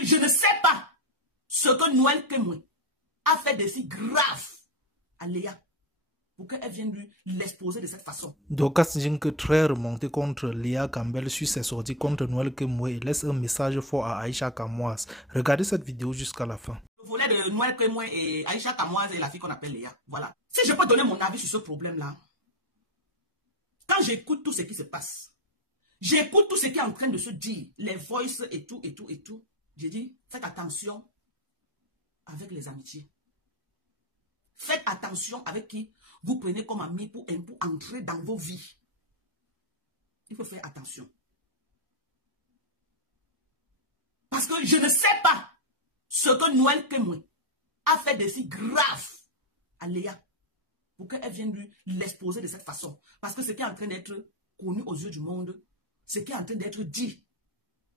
que je ne sais pas ce que Noël Kemoui a fait de si grave à Léa pour qu'elle vienne lui l'exposer de cette façon. Dorcas Jink très remonté contre Léa Campbell sur ses sorties contre Noël Kemoui et laisse un message fort à Aïcha Kamoise. Regardez cette vidéo jusqu'à la fin. Le volet de Noël Kemoui et Aïcha Kamoise et la fille qu'on appelle Léa. Voilà. Si je peux donner mon avis sur ce problème-là, quand j'écoute tout ce qui se passe, j'écoute tout ce qui est en train de se dire, les voices et tout, j'ai dit, faites attention avec les amitiés. Faites attention avec qui vous prenez comme ami pour entrer dans vos vies. Il faut faire attention. Parce que je ne sais pas ce que Noël Kemoui a fait de si grave à Léa pour qu'elle vienne lui l'exposer de cette façon. Parce que ce qui est en train d'être connu aux yeux du monde, ce qui est en train d'être dit,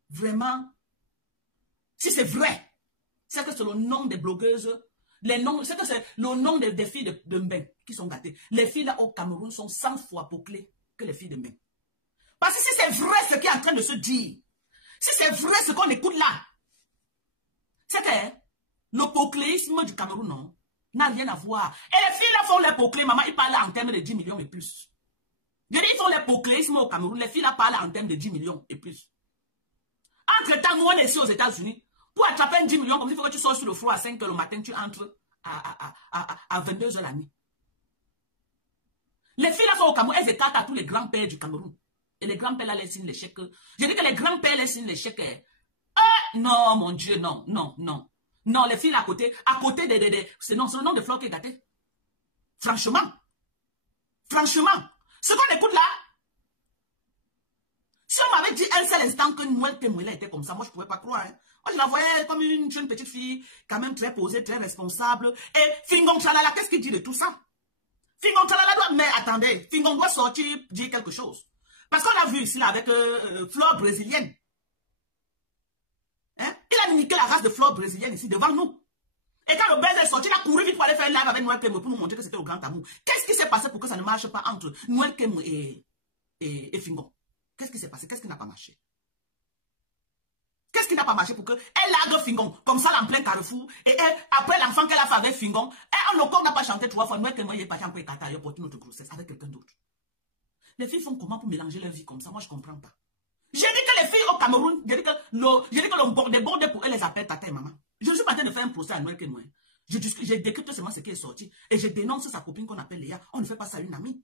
vraiment, si c'est vrai, c'est que c'est le nom des blogueuses, c'est que c'est le nom des filles de Mbeng qui sont gâtées. Les filles là au Cameroun sont 100 fois bouclées que les filles de Mbeng. Parce que si c'est vrai ce qui est en train de se dire, si c'est vrai ce qu'on écoute là, c'est que le pocléisme du Cameroun, non, n'a rien à voir. Et les filles là font les poclés, maman, ils parlent en termes de 10 millions et plus. Je dis, ils font les pocléismes au Cameroun, les filles là parlent en termes de 10 millions et plus. Entre-temps, nous on est ici aux États-Unis. Pour attraper un 10 millions, comme il faut que tu sors sur le flot à 5 h le matin, tu entres à 22 h la nuit. Les filles là sont au Cameroun, elles écartent à tous les grands-pères du Cameroun. Et les grands-pères là, les signent les chèques. Je dis que les grands-pères les signent les chèques. Non, mon Dieu, non, non, non. Non, les filles là à côté c'est le nom de flot qui est gâté. Franchement. Franchement. Ce qu'on écoute là, si on m'avait dit un seul instant que Noël Kemoui était comme ça, moi je ne pouvais pas croire. Hein. Moi je la voyais comme une jeune petite fille, quand même très posée, très responsable. Et Fingon Chalala, qu'est-ce qu'il dit de tout ça? Fingon Chalala doit, mais attendez, Fingon doit sortir, dire quelque chose. Parce qu'on a vu ici là avec Flore brésilienne. Hein? Il a niqué la race de Flore brésilienne ici devant nous. Et quand le baiser est sorti, il a couru vite pour aller faire un live avec Noël Kemoui pour nous montrer que c'était au grand amour. Qu'est-ce qui s'est passé pour que ça ne marche pas entre Noël Kemoui et Fingon? Qu'est-ce qui s'est passé? Qu'est-ce qui n'a pas marché? Qu'est-ce qui n'a pas marché pour qu'elle largue Fingon, comme ça, en plein carrefour, et après l'enfant qu'elle a fait avec Fingon, et le corps n'a pas chanté 3 fois, Noël Kemoui n'est pas chanté pour Qatar, pour notre grossesse avec quelqu'un d'autre. Les filles font comment pour mélanger leur vie comme ça? Moi, je ne comprends pas. J'ai dit que les filles au Cameroun, j'ai dit que le bordé pour elles les appelle tata et maman. Je ne suis pas en train de faire un procès à Noël Kemoui. J'ai décrypté seulement ce qui est sorti, et je dénonce sa copine qu'on appelle Léa. On ne fait pas ça à une amie.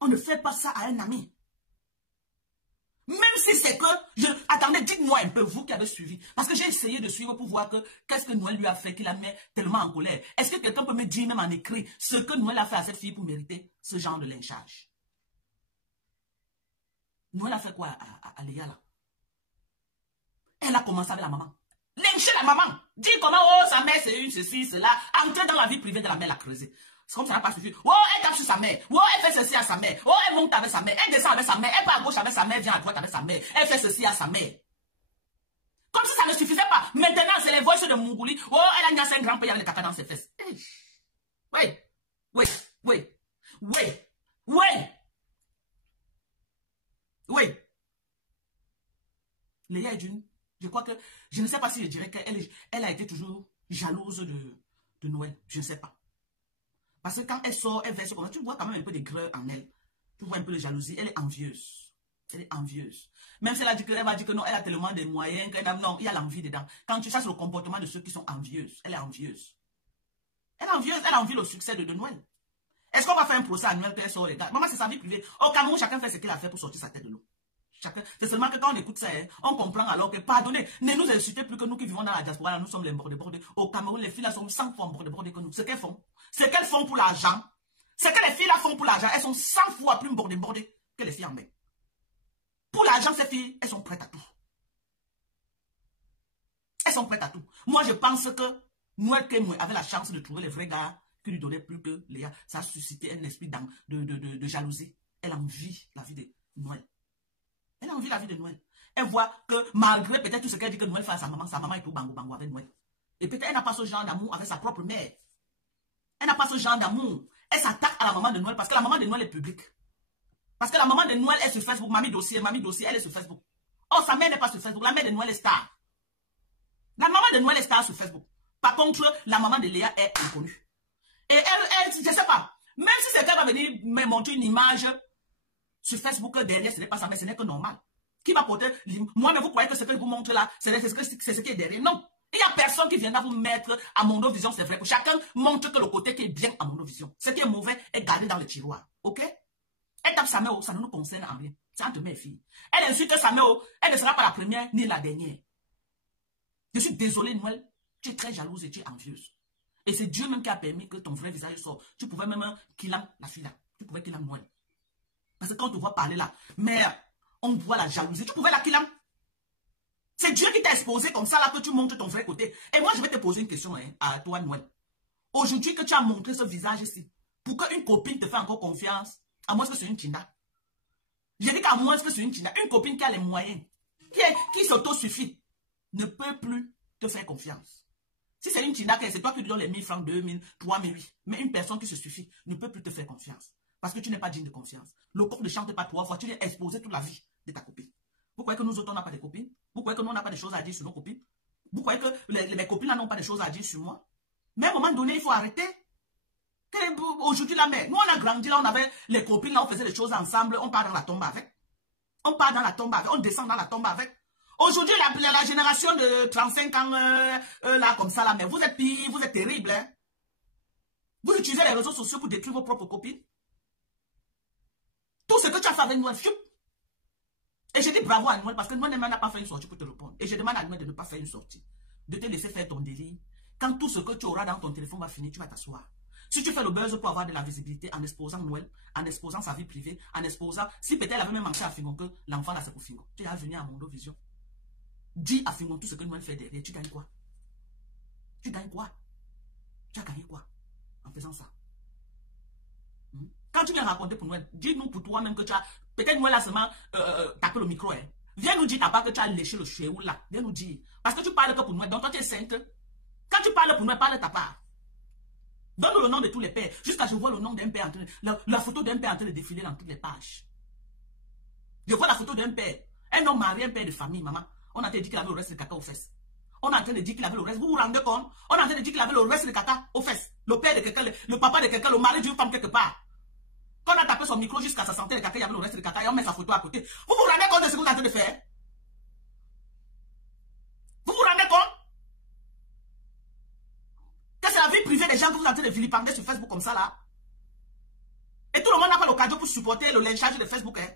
On ne fait pas ça à un ami. Même si c'est que... Attendez, dites-moi un peu, vous qui avez suivi. Parce que j'ai essayé de suivre pour voir qu'est-ce que Noël lui a fait, qu'il la met tellement en colère. Est-ce que quelqu'un peut me dire, même en écrit, ce que Noël a fait à cette fille pour mériter ce genre de lynchage? Noël a fait quoi à Léa là? Elle a commencé avec la maman. Lyncher la maman. Dire comment, oh, sa mère c'est une, ceci, cela. Entrer dans la vie privée de la mère, la creuser. C'est comme ça n'a pas suffi. Oh, elle tape sur sa mère. Oh, elle fait ceci à sa mère. Oh, elle monte avec sa mère. Elle descend avec sa mère. Elle part à gauche avec sa mère, vient à droite avec sa mère. Elle fait ceci à sa mère. Comme si ça ne suffisait pas. Maintenant, c'est les voix de Mongolie. Oh, elle a mis un grand-père avec le caca dans ses fesses. Oui. Oui. Oui. Oui. Oui. Oui. Léa est d'une. Je crois que, je ne sais pas si je dirais qu'elle a été toujours jalouse de Noël. Je ne sais pas. Parce que quand elle sort, elle verse comme ça, tu vois quand même un peu de greur en elle. Tu vois un peu de jalousie. Elle est envieuse. Elle est envieuse. Même si elle va dire que non, elle a tellement de moyens, non, il y a l'envie dedans. Quand tu cherches le comportement de ceux qui sont envieuses, elle est envieuse. Elle est envieuse, elle a envie le succès de Noël. Est-ce qu'on va faire un procès à Noël qu'elle sort les gars? Maman, c'est sa vie privée. Au Cameroun, chacun fait ce qu'il a fait pour sortir sa tête de l'eau. C'est seulement que quand on écoute ça, hein, on comprend alors que, pardonnez, ne nous insultez plus que nous qui vivons dans la diaspora, là, nous sommes les bordés. Au Cameroun, les filles là sont 100 fois bordées que nous. Ce qu'elles font, pour l'argent, ce que les filles là font pour l'argent, elles sont 100 fois plus bordées que les filles en mer. Pour l'argent, ces filles, elles sont prêtes à tout. Elles sont prêtes à tout. Moi, je pense que Noël Kemoui avait la chance de trouver les vrais gars qui lui donnaient plus que Léa. Ça a suscité un esprit de jalousie. Elle envie la vie de Noël. Elle a envie la vie de Noël. Elle voit que malgré peut-être tout ce qu'elle dit que Noël fait à sa maman est tout bango avec Noël. Et peut-être elle n'a pas ce genre d'amour avec sa propre mère. Elle n'a pas ce genre d'amour. Elle s'attaque à la maman de Noël parce que la maman de Noël est publique. Parce que la maman de Noël est sur Facebook. Mamie dossier, elle est sur Facebook. Oh, sa mère n'est pas sur Facebook. La mère de Noël est star. de Noël est star sur Facebook. Par contre, la maman de Léa est inconnue. Et elle, je ne sais pas, même si quelqu'un va venir me montrer une image sur Facebook derrière, ce n'est pas ça, mais ce n'est que normal. Qui va porter... Moi-même, vous croyez que ce que je vous montre là, c'est ce qui est derrière. Non. Il n'y a personne qui viendra vous mettre à Mondovision, c'est vrai. Chacun montre que le côté qui est bien à Mondovision. Ce qui est mauvais est gardé dans le tiroir. Ok? Elle tape sa mère, ça ne nous concerne en rien. C'est entre mes filles. Elle insulte sa mère, elle ne sera pas la première ni la dernière. Je suis désolée, Noël. Tu es très jalouse et tu es envieuse. Et c'est Dieu même qui a permis que ton vrai visage sorte. Tu pouvais même qu'il aime la fille là. Tu pouvais qu'il aime Noël. Parce que quand on te voit parler là, mère, on voit la jalousie. Tu pouvais la qu'il aime. C'est Dieu qui t'a exposé comme ça là que tu montres ton vrai côté. Et moi je vais te poser une question à toi Noël. Aujourd'hui que tu as montré ce visage-ci, pour qu'une copine te fasse encore confiance, à moins que c'est une Tinda. Je dis qu'à moins que c'est une Tinda, une copine qui a les moyens, qui s'auto-suffit, ne peut plus te faire confiance. Si c'est une Tinda, c'est toi qui lui donnes les 1000 francs, 2000, 3000, oui. Mais une personne qui se suffit ne peut plus te faire confiance. Parce que tu n'es pas digne de confiance. Le corps ne chante pas 3 fois, tu l'es exposé toute la vie de ta copine. Vous croyez que nous autres, on n'a pas de copines? Vous croyez que nous, on n'a pas de choses à dire sur nos copines? Vous croyez que mes copines n'ont pas de choses à dire sur moi? Mais à un moment donné, il faut arrêter. Aujourd'hui, la mère, nous, on a grandi, là, on avait les copines, là, on faisait les choses ensemble, on part dans la tombe avec. On part dans la tombe avec, on descend dans la tombe avec. Aujourd'hui, la génération de 35 ans, là, comme ça, là, mais vous êtes pire, vous êtes terrible, hein? Vous utilisez les réseaux sociaux pour détruire vos propres copines. Tout ce que tu as fait avec Noël, et je dis bravo à Noël parce que Noël n'a pas fait une sortie pour te répondre. Et je demande à Noël de ne pas faire une sortie. De te laisser faire ton délire. Quand tout ce que tu auras dans ton téléphone va finir, tu vas t'asseoir. Si tu fais le buzz pour avoir de la visibilité en exposant Noël, en exposant sa vie privée, en exposant... Si peut-être elle avait même manqué à Fingon que l'enfant là c'est pour Fingon. Tu es venu à Mondovision. Dis à Fingon tout ce que Noël fait derrière. Tu gagnes quoi? Tu gagnes quoi? Tu as gagné quoi en faisant ça? Quand tu viens raconter pour Noël, dis-nous pour toi-même que tu as... Peut-être Noël a seulement tapé le micro. Hein. Viens nous dire que tu as léché le chéou là. Viens nous dire. Parce que tu parles que pour Noël. Donc toi tu es sainte. Quand tu parles pour Noël, parle de ta part. Donne-nous le nom de tous les pères. Jusqu'à ce que je vois le nom d'un père en train de... La photo d'un père en train de défiler dans toutes les pages. Je vois la photo d'un père. Un homme marié, un père de famille, maman. On a dit qu'il avait le reste de caca aux fesses. On est en train de dire qu'il avait le reste. Vous vous rendez compte? On est en train de dire qu'il avait le reste de caca aux fesses. Le père de quelqu'un, le papa de quelqu'un, le mari d'une femme quelque part. Quand on a tapé son micro jusqu'à sa santé, le caca, il y avait le reste de caca et on met sa photo à côté. Vous vous rendez compte de ce que vous êtes en train de faire? Vous vous rendez compte? Que c'est la vie privée des gens que vous êtes en train de vilipender sur Facebook comme ça là. Et tout le monde n'a pas l'occasion pour supporter le lynchage de Facebook. Hein.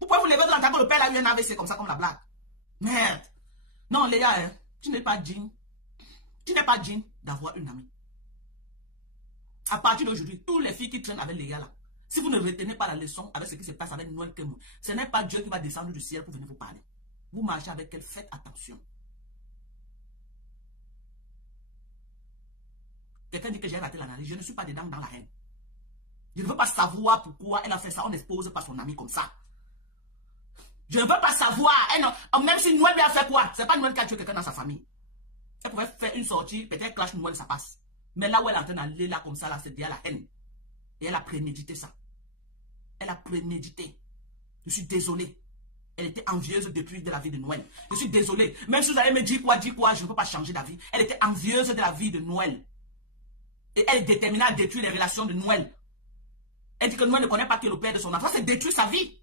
Vous pouvez vous lever de l'entendre que le père a eu un AVC comme ça, comme la blague. Merde. Non, Léa, hein, tu n'es pas digne. Tu n'es pas digne d'avoir une amie. À partir d'aujourd'hui, toutes les filles qui traînent avec Léa là, si vous ne retenez pas la leçon avec ce qui se passe avec Noël Kemou, ce n'est pas Dieu qui va descendre du ciel pour venir vous parler. Vous marchez avec elle, faites attention. Quelqu'un dit que j'ai raté l'analyse, je ne suis pas dedans dans la haine. Je ne veux pas savoir pourquoi elle a fait ça, on n'expose pas son ami comme ça. Je ne veux pas savoir, même si Noël lui a fait quoi, c'est pas Noël qui a tué quelqu'un dans sa famille. Elle pouvait faire une sortie, peut-être clash Noël, ça passe. Mais là où elle est en train d'aller là comme ça, là, c'est déjà la haine. Et elle a prémédité ça. Elle a prémédité. Je suis désolé. Elle était envieuse depuis de la vie de Noël. Je suis désolé. Même si vous allez me dire quoi, je ne peux pas changer d'avis. Elle était envieuse de la vie de Noël. Et elle est déterminée à détruire les relations de Noël. Elle dit que Noël ne connaît pas que le père de son enfant. Ça, c'est détruire sa vie.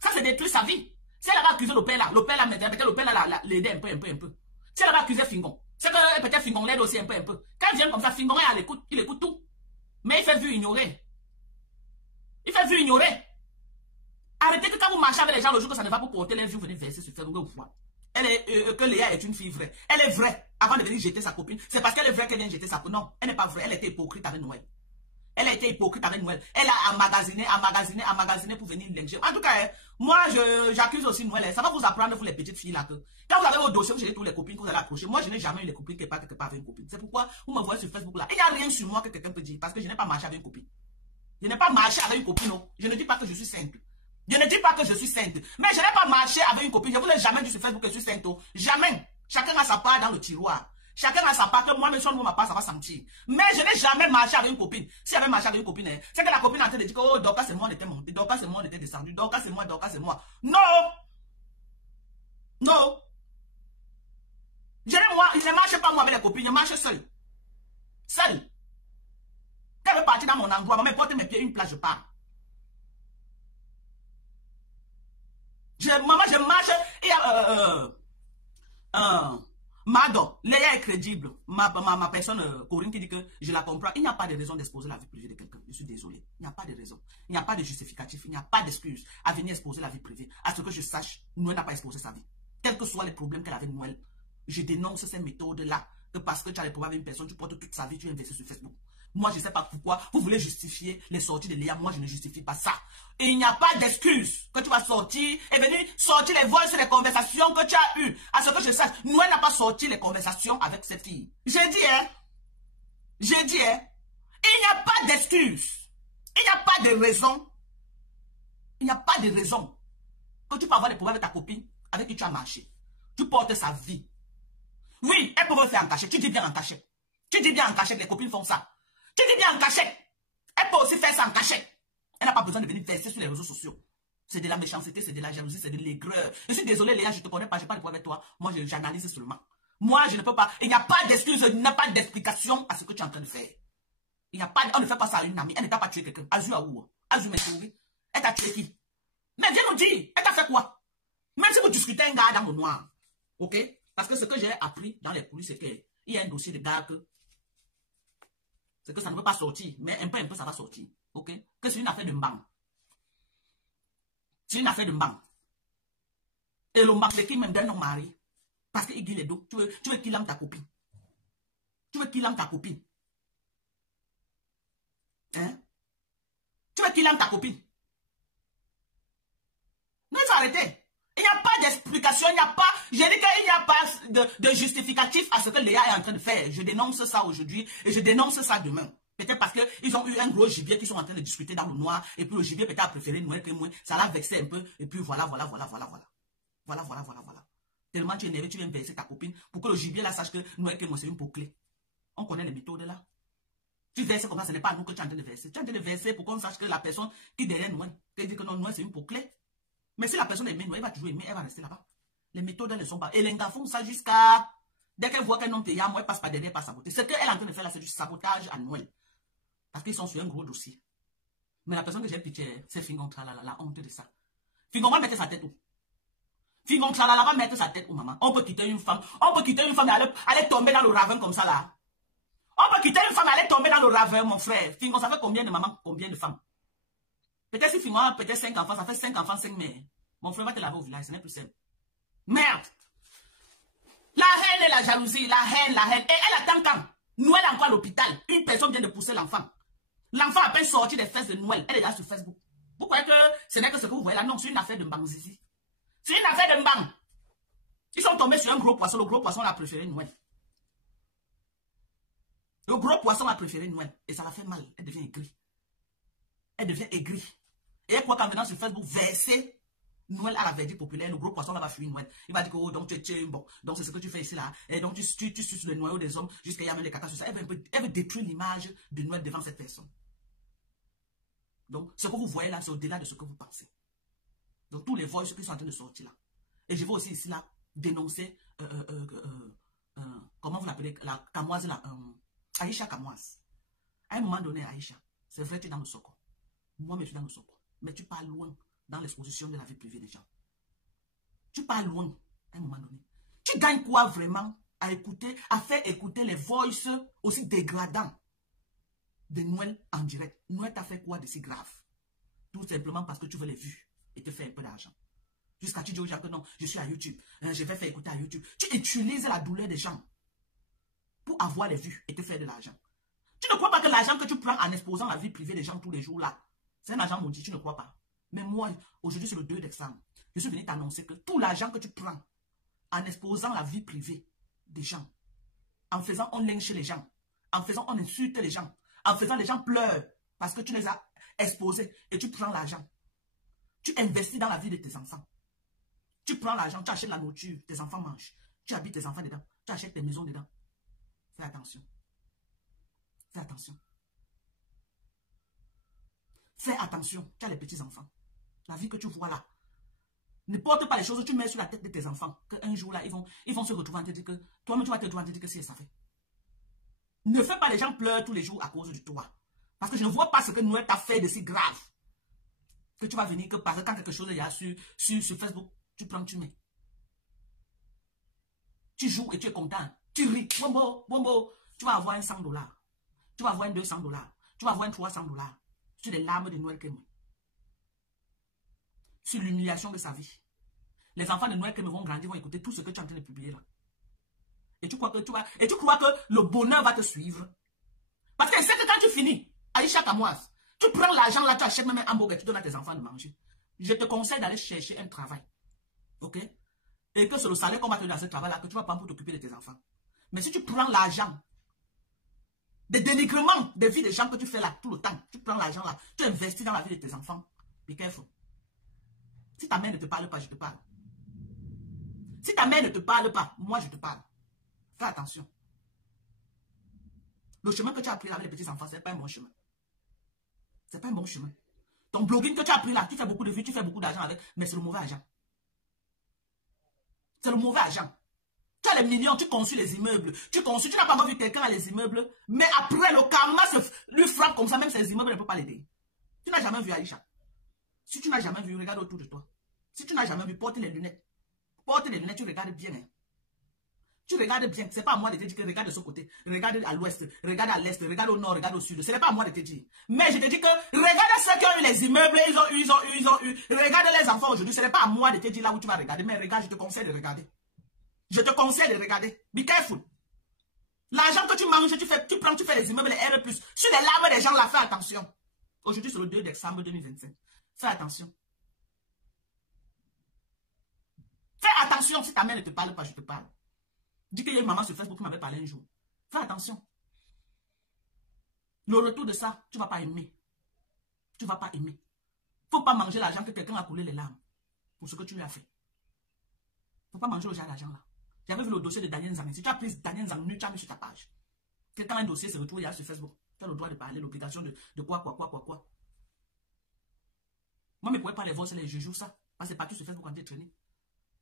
Ça, c'est détruire sa vie. Si elle avait accusé le père là, peut-être le père là l'aidait un peu. Si elle avait accusé Fingon, c'est que peut-être Fingon l'aide aussi un peu. Quand il vient comme ça, Fingon est à l'écoute, il écoute tout. Mais il fait vu ignorer. Il fait vu ignorer. Arrêtez que quand vous marchez avec les gens le jour que ça ne va pas porter les vues, vous venez verser sur Facebook. Que Léa est une fille vraie. Elle est vraie avant de venir jeter sa copine. C'est parce qu'elle est vraie qu'elle vient jeter sa copine. Non, elle n'est pas vraie. Elle était hypocrite avec Noël. Elle a été hypocrite avec Noël. Elle a emmagasiné pour venir lyncher. En tout cas, moi, j'accuse aussi Noël. Ça va vous apprendre, vous les petites filles là, que quand vous avez vos dossiers, vous avez tous les copines que vous allez accrocher. Moi, je n'ai jamais eu les copines qui partent quelque part avec une copine. C'est pourquoi vous me voyez sur Facebook là. Il n'y a rien sur moi que quelqu'un peut dire. Parce que je n'ai pas marché avec une copine. Je n'ai pas marché avec une copine, non. Je ne dis pas que je suis sainte. Je ne dis pas que je suis sainte. Mais je n'ai pas marché avec une copine. Je ne vous ai jamais dit sur Facebook que je suis sainte. Jamais. Chacun a sa part dans le tiroir. Chacun a sa part, que moi-même, si on ne m'a pas, ça va sentir. Mais je n'ai jamais marché avec une copine. Si j'avais marché avec une copine, c'est que la copine est en train de dire que, oh, Dorcas et moi, on était montés. Dorcas et moi, on était descendus. Dorcas et moi. Non! Non! Je n'ai moi, il ne marche pas moi avec les copines, je marche seul. Seul. Quand je veux partir dans mon endroit, maman porte mes pieds une place, je pars. Maman, je marche, il y a Mado, Léa est crédible. Ma personne, Corinne, qui dit que je la comprends. Il n'y a pas de raison d'exposer la vie privée de quelqu'un. Je suis désolé. Il n'y a pas de raison. Il n'y a pas de justificatif. Il n'y a pas d'excuse à venir exposer la vie privée. À ce que je sache, Noël n'a pas exposé sa vie. Quels que soient les problèmes qu'elle avait de Noël, je dénonce ces méthodes-là. Que parce que tu as les problèmes avec une personne, tu portes toute sa vie, tu investis sur Facebook. Moi, je ne sais pas pourquoi vous voulez justifier les sorties de Léa. Moi, je ne justifie pas ça. Et il n'y a pas d'excuse que tu vas sortir et venir sortir les voix sur les conversations que tu as eues. À ce que je sache, Noël n'a pas sorti les conversations avec cette fille. J'ai dit, hein. J'ai dit, hein. Il n'y a pas d'excuse. Il n'y a pas de raison. Il n'y a pas de raison que tu peux avoir des problèmes avec ta copine avec qui tu as marché. Tu portes sa vie. Oui, elle peut me faire en cachette. Tu dis bien en cachette. Tu dis bien en cachette, les copines font ça. Tu dis bien en cachette. Elle peut aussi faire ça en cachette. Elle n'a pas besoin de venir verser sur les réseaux sociaux. C'est de la méchanceté, c'est de la jalousie, c'est de l'aigreur. Je suis désolé, Léa, je ne te connais pas, je n'ai pas de problème avec toi. Moi, j'analyse seulement. Moi, je ne peux pas. Il n'y a pas d'excuse, il n'y a pas d'explication à ce que tu es en train de faire. Il n'y a pas, on ne fait pas ça à une amie. Elle ne t'a pas tué quelqu'un. Azu à où? Azu m'a trouvé. Elle t'a tué qui? Mais viens nous dire, elle t'a fait quoi? Même si vous discutez un gars dans le noir. Ok? Parce que ce que j'ai appris dans les coulisses, c'est qu'il y a un dossier de gars que c'est que ça ne peut pas sortir, mais un peu, ça va sortir. Ok? Que c'est une affaire de mbang. C'est une affaire de mbang. Et le mbang, c'est qui même d'un non mari. Parce qu'il dit les dos. Tu veux qu'il aime ta copine. Tu veux qu'il aime ta copine. Hein? Tu veux qu'il aime ta copine. Non, il faut arrêter. Il n'y a pas d'explication, il n'y a pas, j'ai dit qu'il n'y a pas de justificatif à ce que Léa est en train de faire. Je dénonce ça aujourd'hui et je dénonce ça demain. Peut-être parce qu'ils ont eu un gros gibier qu'ils sont en train de discuter dans le noir et puis le gibier peut-être a préféré Noël que moi. Ça l'a vexé un peu et puis voilà. Tellement tu es énervé, tu viens verser ta copine pour que le gibier là sache que Noël que moi c'est une peau clé. On connaît les méthodes là. Tu verses comme ça, ce n'est pas à nous que tu es en train de verser. Tu es en train de verser pour qu'on sache que la personne qui est derrière Noël, qui dit que non, Noël c'est une peau clé. Mais si la personne aime Noël, elle va toujours aimer, elle va rester là-bas. Les méthodes, elles ne sont pas. Et les gars font ça jusqu'à. Dès qu'elle voit qu'un homme payant, moi, elle passe par derrière, pas saboter. Ce qu'elle est en train de faire là, c'est du sabotage à Noël. Parce qu'ils sont sur un gros dossier. Mais la personne que j'ai pitié, c'est Fingon Tralala, la honte de ça. Fingon va mettre sa tête où? Fingon Tralala va mettre sa tête où, maman? On peut quitter une femme. On peut quitter une femme et aller tomber dans le ravin comme ça là. On peut quitter une femme et aller tomber dans le ravin, mon frère. Fingon, ça fait combien de mamans, combien de femmes? Peut-être si Fingon a peut-être 5 enfants, ça fait 5 enfants, 5 mères. Mon frère va te laver au village, ce n'est plus simple. Merde! La haine et la jalousie, la haine. Et elle attend quand? Noël encore à l'hôpital. Une personne vient de pousser l'enfant. L'enfant a peine sorti des fesses de Noël. Elle est là sur Facebook. Vous croyez que ce n'est que ce que vous voyez là? Non, c'est une affaire de mbang zizi. C'est une affaire de mbang. Ils sont tombés sur un gros poisson. Le gros poisson a préféré Noël. Le gros poisson a préféré Noël. Et ça l'a fait mal. Elle devient aigrie. Elle devient aigrie. Et elle croit qu'en venant sur Facebook, verser Noël à la verdict populaire, le gros poisson là va fuir Noël. Il va dire que oh, donc tu es bon, donc c'est ce que tu fais ici là. Et donc tu suces le noyau des hommes jusqu'à y amener les catas sur ça. Elle veut détruire l'image de Noël devant cette personne. Donc ce que vous voyez là, c'est au-delà de ce que vous pensez. Donc tous les voix qui sont en train de sortir là. Et je vais aussi ici là dénoncer comment vous l'appelez, la Kamoise là, Aïcha Kamoise. À un moment donné, Aïcha, c'est vrai tu es dans le soco. Moi je suis dans le soco. Mais tu pars loin dans l'exposition de la vie privée des gens. Tu pars loin à un moment donné. Tu gagnes quoi vraiment à écouter, à faire écouter les voices aussi dégradants de Noël en direct? Noël t'a fait quoi de si grave? Tout simplement parce que tu veux les vues et te faire un peu d'argent. Jusqu'à tu dis aux gens que non, je suis à YouTube, je vais faire écouter à YouTube. Tu utilises la douleur des gens pour avoir les vues et te faire de l'argent. Tu ne crois pas que l'argent que tu prends en exposant la vie privée des gens tous les jours là, c'est un argent maudit, tu ne crois pas? Mais moi, aujourd'hui, c'est le 2 décembre. Je suis venu t'annoncer que tout l'argent que tu prends en exposant la vie privée des gens, en faisant on lynche les gens, en faisant on insulte les gens, en faisant les gens pleurent parce que tu les as exposés et tu prends l'argent. Tu investis dans la vie de tes enfants. Tu prends l'argent, tu achètes la nourriture, tes enfants mangent. Tu habites tes enfants dedans. Tu achètes tes maisons dedans. Fais attention. Fais attention. Fais attention. Tu as les petits enfants. La vie que tu vois là, Ne porte pas les choses que tu mets sur la tête de tes enfants. Qu'un jour là, ils vont se retrouver en te dire que toi-même tu vas te retrouver en te dire que si ça fait. Ne fais pas les gens pleurer tous les jours à cause de toi. Parce que je ne vois pas ce que Noël t'a fait de si grave. Que tu vas venir que parce que quand quelque chose il y a sur Facebook, tu prends, tu mets. Tu joues et tu es content. Tu ris. Bombo, bombo. Tu vas avoir un $100. Tu vas avoir un $200. Tu vas avoir un $300. Sur les larmes de Noël Kémoué. Sur l'humiliation de sa vie. Les enfants de Noël Kémoué vont grandir, vont écouter tout ce que tu es en train de publier là. Et tu crois que le bonheur va te suivre. Parce que c'est que quand tu finis, Aïcha Kamoise, tu prends l'argent là, tu achètes même un hamburger, tu donnes à tes enfants de manger. Je te conseille d'aller chercher un travail. Ok? Et que c'est le salaire qu'on va te donner à ce travail-là que tu vas prendre pour t'occuper de tes enfants. Mais si tu prends l'argent, des dénigrements de vie des gens que tu fais là tout le temps, tu prends l'argent là, tu investis dans la vie de tes enfants. Be careful. Si ta mère ne te parle pas, je te parle. Si ta mère ne te parle pas, moi je te parle. Fais attention. Le chemin que tu as pris avec les petits enfants, ce n'est pas un bon chemin. Ce n'est pas un bon chemin. Ton blogging que tu as pris là, tu fais beaucoup de vues, tu fais beaucoup d'argent avec, mais c'est le mauvais argent. C'est le mauvais argent. Tu as les millions, tu construis les immeubles. Tu n'as pas encore vu quelqu'un à les immeubles, mais après le karma lui frappe comme ça, même ces immeubles ne peuvent pas l'aider. Tu n'as jamais vu Aïcha. Si tu n'as jamais vu, regarde autour de toi. Si tu n'as jamais vu, porte les lunettes. Porte les lunettes, tu regardes bien. Hein. Tu regardes bien. Ce n'est pas à moi de te dire que regarde de ce côté. Regarde à l'ouest, regarde à l'est, regarde au nord, regarde au sud. Ce n'est pas à moi de te dire. Mais je te dis que regarde ceux qui ont eu les immeubles, ils ont eu. Regarde les enfants aujourd'hui. Ce n'est pas à moi de te dire là où tu vas regarder. Mais regarde, je te conseille de regarder. Je te conseille de regarder. Be careful. L'argent que tu manges, tu prends, tu fais les immeubles, les R+. Sur les larmes des gens, là, fais attention. Aujourd'hui, c'est le 2 décembre 2025. Fais attention. Fais attention si ta mère ne te parle pas, je te parle. Dis qu'il y a une maman sur Facebook qui m'avait parlé un jour. Fais attention. Le retour de ça, tu ne vas pas aimer. Tu ne vas pas aimer. Il ne faut pas manger l'argent que quelqu'un a coulé les larmes pour ce que tu lui as fait. Il ne faut pas manger le genre d'argent là. J'avais vu le dossier de Daniel Zang. Si tu as pris Daniel Zang nu, tu as mis sur ta page. Quand un dossier se retrouve, il y a sur Facebook. Tu as le droit de parler, l'obligation de quoi. Moi, je ne pourrais pas les voices, je joue ça. Parce que c'est partout sur Facebook quand tu es traîné.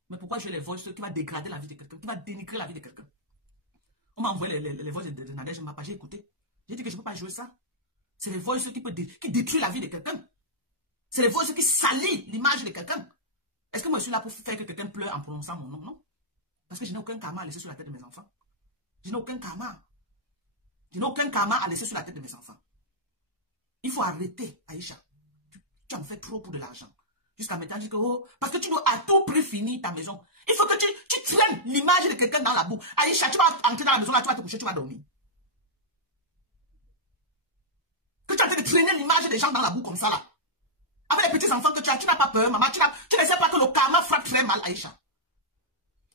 Mais pourquoi je les voices qui va dégrader la vie de quelqu'un, qui va dénigrer la vie de quelqu'un? On m'a envoyé les voices de Nadège Mapa, j'ai écouté. J'ai dit que je ne peux pas jouer ça. C'est les voices qui détruisent la vie de quelqu'un. C'est les voices qui salissent l'image de quelqu'un. Est-ce que moi je suis là pour faire que quelqu'un pleure en prononçant mon nom? Non. Parce que je n'ai aucun karma à laisser sur la tête de mes enfants. Je n'ai aucun karma. Je n'ai aucun karma à laisser sur la tête de mes enfants. Il faut arrêter, Aïcha. Tu en fais trop pour de l'argent. Jusqu'à maintenant, je dis que, oh, parce que tu dois à tout prix finir ta maison. Il faut que tu traînes l'image de quelqu'un dans la boue. Aïcha, tu vas entrer dans la maison, là, tu vas te coucher, tu vas dormir. Que tu es en train de traîner l'image des gens dans la boue comme ça, là. Avec les petits enfants que tu as, tu n'as pas peur, maman. Tu ne sais pas que le karma frappe très mal, Aïcha.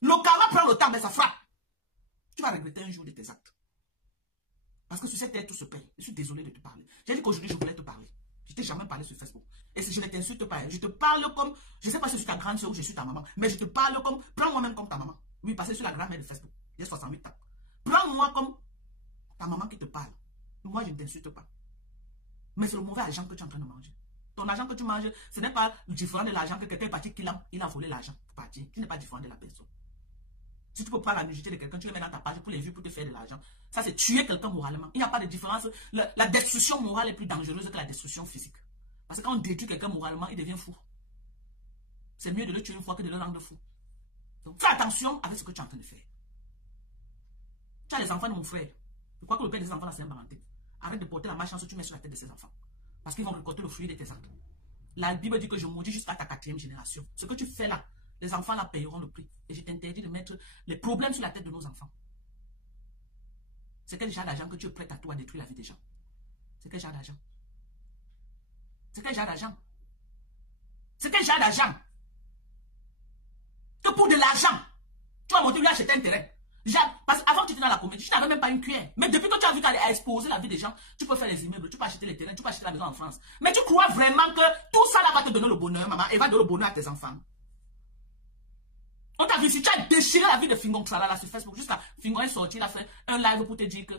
Le karma prend le temps, mais ça frappe. Tu vas regretter un jour de tes actes. Parce que sur cette terre, tout se paye. Je suis désolé de te parler. J'ai dit qu'aujourd'hui, je voulais te parler. Je ne t'ai jamais parlé sur Facebook. Et si je ne t'insulte pas, je te parle comme, je ne sais pas si je suis ta grande soeur ou je suis ta maman, mais je te parle comme, prends-moi même comme ta maman. Oui, parce que je suis la grand-mère de Facebook. J'ai 68 ans. Prends-moi comme ta maman qui te parle. Moi, je ne t'insulte pas. Mais c'est le mauvais argent que tu es en train de manger. Ton argent que tu manges, ce n'est pas différent de l'argent que quelqu'un est parti, il a volé l'argent pour partir. Tu n'es pas différent de la personne. Si tu peux prendre la nudité de quelqu'un, tu le mets dans ta page pour les vues, pour te faire de l'argent. Ça, c'est tuer quelqu'un moralement. Il n'y a pas de différence. La destruction morale est plus dangereuse que la destruction physique. Parce que quand on détruit quelqu'un moralement, il devient fou. C'est mieux de le tuer une fois que de le rendre fou. Donc, fais attention avec ce que tu es en train de faire. Tu as les enfants de mon frère. Je crois que le père des enfants, là, c'est un parenté. Arrête de porter la malchance que tu mets sur la tête de ces enfants. Parce qu'ils vont récolter le fruit de tes actes. La Bible dit que je maudis jusqu'à ta 4e génération. Ce que tu fais là, les enfants là paieront le prix. Et je t'interdis de mettre les problèmes sur la tête de nos enfants. C'est quel genre d'argent que tu es prêt à tout à détruire la vie des gens? C'est quel genre d'argent? C'est quel genre d'argent? C'est quel genre d'argent? Que pour de l'argent, tu vas monter lui acheter un terrain. Parce qu'avant que tu étais dans la comédie, tu n'avais même pas une cuillère. Mais depuis que tu as vu qu'elle a exposé la vie des gens, tu peux faire les immeubles, tu peux acheter les terrains, tu peux acheter la maison en France. Mais tu crois vraiment que tout ça là va te donner le bonheur, maman, et va donner le bonheur à tes enfants? On t'a vu, si tu as déchiré la vie de Fingon Tralala sur Facebook, jusqu'à Fingon est sorti, il a fait un live pour te dire que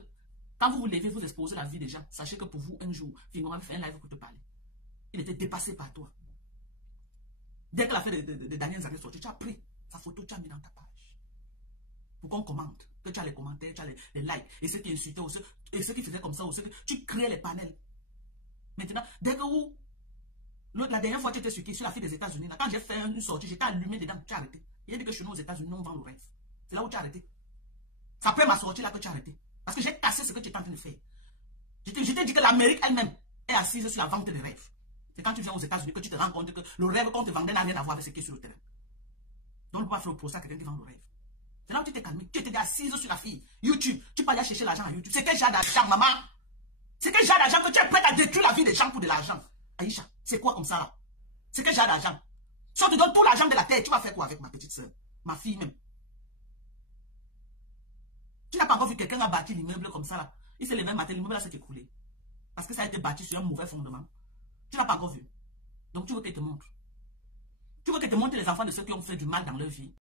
quand vous vous levez, vous exposez la vie des gens. Sachez que pour vous, un jour, Fingon a fait un live pour te parler. Il était dépassé par toi. Dès que l'affaire de Daniel Zagé est sortie, tu as pris sa photo, tu as mis dans ta page. Pour qu'on commente. Que tu as les commentaires, tu as les likes. Et ceux qui insultaient, et ceux qui faisaient comme ça, ou ceux qui, tu créais les panels. Maintenant, dès que où, la dernière fois que tu étais sur la fille des États-Unis, quand j'ai fait une sortie, j'étais allumé dedans, tu as arrêté. Il a dit que chez nous aux États-Unis, on vend le rêve. C'est là où tu as arrêté. C'est après ma sortie là que tu as arrêté. Parce que j'ai cassé ce que tu étais en train de faire. Je t'ai dit que l'Amérique elle-même est assise sur la vente des rêves. C'est quand tu viens aux États-Unis que tu te rends compte que le rêve qu'on te vendait n'a rien à voir avec ce qui est sur le terrain. Donc, on ne peut pas faire le procès à quelqu'un qui vend le rêve. C'est là où tu t'es calmé. Tu étais assise sur la fille. YouTube. Tu peux aller chercher l'argent à YouTube. C'est quel genre d'argent, maman? C'est quel genre d'argent que tu es prête à détruire la vie des gens pour de l'argent? Aïcha, c'est quoi comme ça là? C'est quel genre d'argent? Si on te donne tout l'argent de la terre, tu vas faire quoi avec ma petite soeur? Ma fille même. Tu n'as pas encore vu quelqu'un a bâti l'immeuble comme ça là. Il s'est levé un matin, l'immeuble là s'est écroulé. Parce que ça a été bâti sur un mauvais fondement. Tu n'as pas encore vu. Donc tu veux qu'elle te montre. Tu veux qu'elle te montre les enfants de ceux qui ont fait du mal dans leur vie.